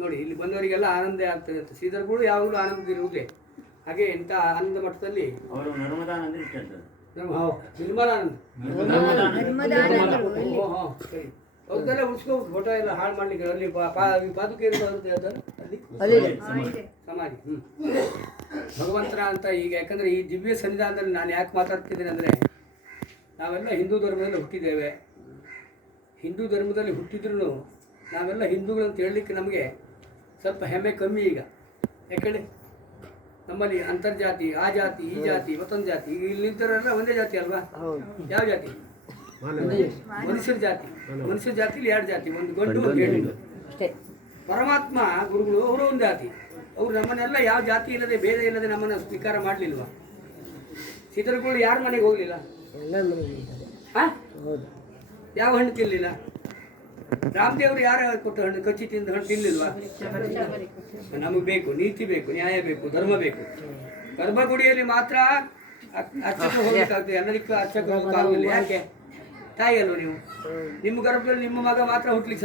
ನೋಡಿ ಇಲ್ಲಿ ಬಂದವರಿಗೆಲ್ಲ ಆನಂದ ಆಗ್ತದೆ ಅಂತ. ಶ್ರೀಧರ್ಗಳು ಯಾವಾಗಲೂ ಆನಂದದಿರುವುದೇ. ಹಾಗೆ ಇಂಥ ಆನಂದ ಮಠದಲ್ಲಿ ಅವರು ನರ್ಮದಾನಂದ ಇರ್ತದೆ. ನಿರ್ಮಲಾನಂದ ಸರಿ, ಅವ್ರದ್ದೆಲ್ಲ ಉಳಿಸ್ಕೋಬೇಕು. ಫೋಟೋ ಎಲ್ಲ ಹಾಳು ಮಾಡ್ಲಿಕ್ಕೆ ಅಲ್ಲಿ ಪಾದುಕೆ ಇರೋದು ಅಲ್ಲಿ ಸಮಾಧಿ. ಭಗವಂತನ ಅಂತ ಈಗ ಯಾಕಂದರೆ ಈ ದಿವ್ಯ ಸನ್ನಿಧಾನದಲ್ಲಿ ನಾನು ಯಾಕೆ ಮಾತಾಡ್ತಿದ್ದೇನೆ ಅಂದರೆ, ನಾವೆಲ್ಲ ಹಿಂದೂ ಧರ್ಮದಲ್ಲಿ ಹುಟ್ಟಿದ್ದೇವೆ. ಹಿಂದೂ ಧರ್ಮದಲ್ಲಿ ಹುಟ್ಟಿದ್ರೂ ನಾವೆಲ್ಲ ಹಿಂದೂಗಳಂತ ಹೇಳಲಿಕ್ಕೆ ನಮಗೆ ಸ್ವಲ್ಪ ಹೆಮ್ಮೆ ಕಮ್ಮಿ ಈಗ. ಯಾಕಂದರೆ ನಮ್ಮಲ್ಲಿ ಅಂತರ್ಜಾತಿ, ಆ ಜಾತಿ, ಈ ಜಾತಿ, ಮತ್ತೊಂದು ಜಾತಿ. ಈಗ ಇಲ್ಲಿ ನಿಂತರೆಲ್ಲ ಒಂದೇ ಜಾತಿ ಅಲ್ವಾ? ಯಾವ ಜಾತಿ? ಮನುಷ್ಯರ ಜಾತಿ. ಮನುಷ್ಯರ ಜಾತಿಲಿ 2 ಜಾತಿ, ಒಂದು ಗಂಡು ಒಂದು ಹೆಣ್ಣು ಅಷ್ಟೇ. ಪರಮಾತ್ಮ ಗುರುಗಳು ಅವರು ಒಂದು ಜಾತಿ. ಅವರು ನಮ್ಮನ್ನೆಲ್ಲ ಯಾವ ಜಾತಿ ಇಲ್ಲದೆ ಭೇದ ಇಲ್ಲದೆ ನಮ್ಮನ್ನು ಸ್ವೀಕಾರ ಮಾಡಲಿಲ್ವಾ? ಶ್ರೀಧರ್ಗಳು ಯಾರ ಮನೆಗೆ ಹೋಗಲಿಲ್ಲ? ಯಾವ ಹಣ್ಣು ತಿನ್ನಲಿಲ್ಲ? ರಾಮದೇವರು ಯಾರ ಕೊಟ್ಟು ಹಣ್ಣು ಕಚ್ಚಿ ತಿಂದ ಹಣ್ಣು ತಿನ್ನಲಿಲ್ವಾ? ನಮಗೆ ಬೇಕು, ನೀತಿ ಬೇಕು, ನ್ಯಾಯ ಬೇಕು, ಧರ್ಮ ಬೇಕು. ಗರ್ಭಗುಡಿಯಲ್ಲಿ ಮಾತ್ರ ಅರ್ಚಕ ಹೋಗ್ಬೇಕಾಗ್ತದೆ, ಎಲ್ಲದಕ್ಕೂ ಅರ್ಚಕ ಹೋಗಕ್ಕಾಗಲಿಲ್ಲ. ಯಾಕೆ? ತಾಯಿ ಅಲ್ವ ನೀವು? ನಿಮ್ಮ ಗರ್ಭದಲ್ಲಿ ನಿಮ್ಮ ಮಗ ಮಾತ್ರ ಹುಟ್ಲಿಕ್ಕೆ